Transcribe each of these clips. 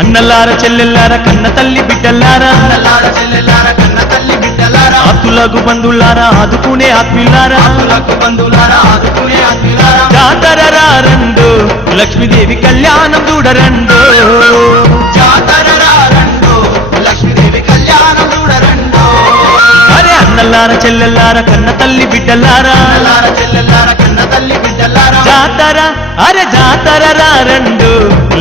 అన్నలార చెల్లెల్లార కన్న తల్లి బిడ్డల్లారా అన్నలార చెల్లెల్లార కన్న తల్లి బిడ్డలారా ఆతులకు బంధువులారా ఆదుకునే ఆత్మీయులారా ఆతులకు బంధువులారా ఆదుకునే ఆత్మీయులారా జాతరరా రండు లక్ష్మీదేవి కళ్యాణం చూడరండు జాతరరా రండు లక్ష్మీదేవి కళ్యాణం చూడరండు అరే అన్నలార చెల్లెల్లార కన్న తల్లి బిడ్డల్లారా అన్నలార చెల్లెల్లార కన్న తల్లి బిడ్డలారా జాతర అరే జాతరరా రండు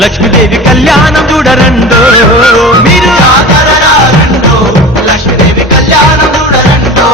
లక్ష్మీదేవి కళ్యాణం చూడరండు మీరు జాతరరా రండు లక్ష్మీదేవి కళ్యాణం చూడరండు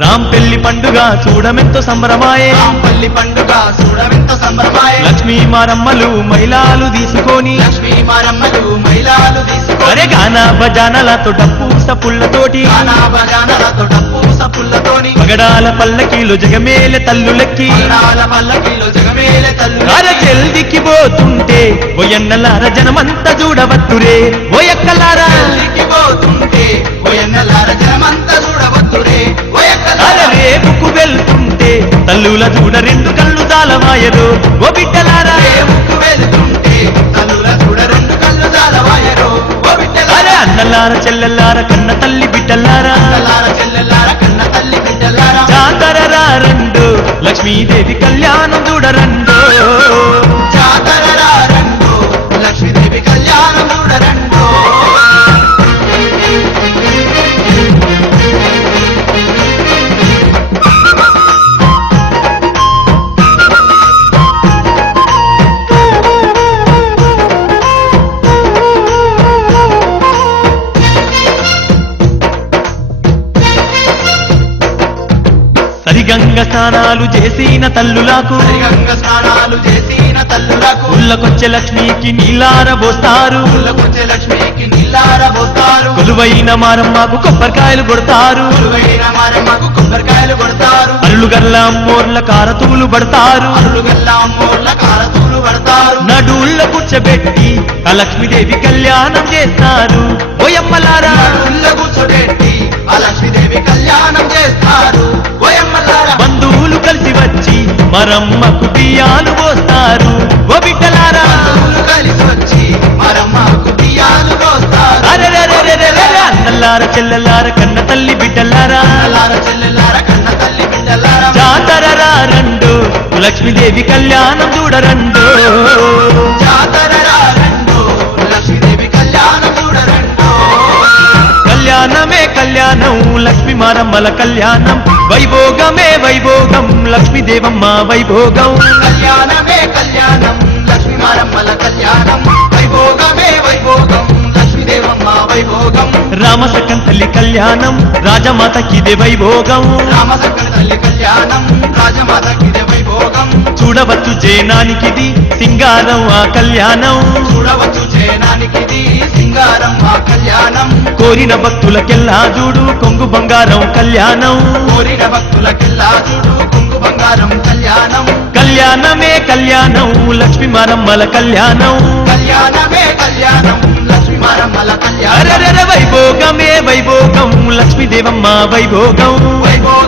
రామ్ పెళ్లి పండుగ చూడమెంతో సంబరమాయే రాంపల్లి పండుగ చూడమెంతో సంబరమాయే లక్ష్మీ మారమ్మలు మైలాలు తీసుకొని లక్ష్మీ మారమ్మలు మైలాలు తీసుకొని అరే గానా భజానలతో డప్పు సపుళ్ళతోటి గానా భజనలతో డప్పు సప్పులతోని పగడాల పల్లకీలు జగమేలె తల్లులెక్కి పల్లాల పల్లకిలో జగమేలే తల్లు అరే జల్దికి పోతుంటే ఓయన్నలార జనమంతా చూడవత్తురే ఓయక్కలారా చెల్లికి పోతుంటే ఓయన్నలార జనమంతా చూడవద్దుడే అరే రేపుకు వెళ్తుంటే తల్లుల చూడ రెండు కళ్ళు జాలమాయరు ఓ బిడ్డలారా రేవుకు వెళ్తుంటే తల్లుల చూడ రెండు కళ్ళు జాలవాయరు ఓ అరే బిడ్డలారా అన్నలార చెల్లెల్లార కన్న తల్లి బిడ్డలారా అన్నలార చెల్లెల్లార కన్న తల్లి బిడ్డలారా జాతరరా రెండు లక్ష్మీదేవి కళ్యాణం చూడరండు జాతరరా రండు లక్ష్మీదేవి కళ్యాణం చూడరండు సరిగంగ స్నానాలు చేసిన తల్లులకు గంగ స్నానాలు చేసిన తల్లులకు ఉళ్ళకొచ్చే లక్ష్మికి నీలార పోస్తారు ఉల్లకొచ్చే లక్ష్మికి నీళ్ళార పోస్తారు కొలువైన మారమ్మకు కొబ్బరికాయలు కొడతారు కొలువైన మారమ్మకు కొబ్బరికాయలు కొడతారు అల్లు గల్ల అమ్మోర్ల కారతూలు పడతారు అల్లుగల్లా అమ్మోర్ల కారతూలు పడతారు నడుళ్ళ కూర్చోబెట్టి ఆ లక్ష్మీదేవి కళ్యాణం చేస్తారు ఓయమ్మలారా ఉల్ల కూర్చోబెట్టి ఆ లక్ష్మీదేవి కళ్యాణం చేస్తారు ఓయమ్మలారా బంధువులు కలిసి వచ్చి మరమ్మకు బియ్యాలు పోస్తారు ఓ బిడ్డలారా బంధువులు కలిసి వచ్చి మరమ్మకు బియ్యాలు పోస్తారు అరెరెరెరెరెరె అన్నలార చెల్లెలార కన్న తల్లి బిడ్డలారా అన్నలార చెల్లెలార కన్న తల్లి బిడ్డలారా జాతరరా రండు లక్ష్మీదేవి కళ్యాణం చూడరండు జాతరరా రండు లక్ష్మీదేవి కళ్యాణం చూడరండు కళ్యాణమే కళ్యాణం లక్ష్మీ మారమ్మల కళ్యాణం వైభోగమే వైభోగం లక్ష్మీదేవమ్మ వైభోగం కళ్యాణమే కళ్యాణం లక్ష్మీ మారమ్మల కళ్యాణం వైభోగమే వైభోగం లక్ష్మీదేవమ్మ వైభోగం రామసక్కం తల్లి కళ్యాణం రాజమాతకిదే వైభోగం రామసక్కన తల్లి కళ్యాణం రాజమాతకిదే వైభోగం చూడవచ్చు జేనానికిది సింగారం ఆ కళ్యాణం చూడవచ్చు జయనానికిది సింగారం ఆ కళ్యాణం కోరిన భక్తులకెల్లా చూడు కొంగు బంగారం కళ్యాణం కోరిన భక్తులకెల్లా చూడు కొంగు బంగారం కళ్యాణం కళ్యాణమే కళ్యాణం లక్ష్మీ మారమ్మల కళ్యాణం కళ్యాణమే కళ్యాణం లక్ష్మీ మారమ్మల కళ్యాణం అరెరెర వైభోగమే వైభోగం లక్ష్మీదేవమ్మ వైభోగం వైభోగమే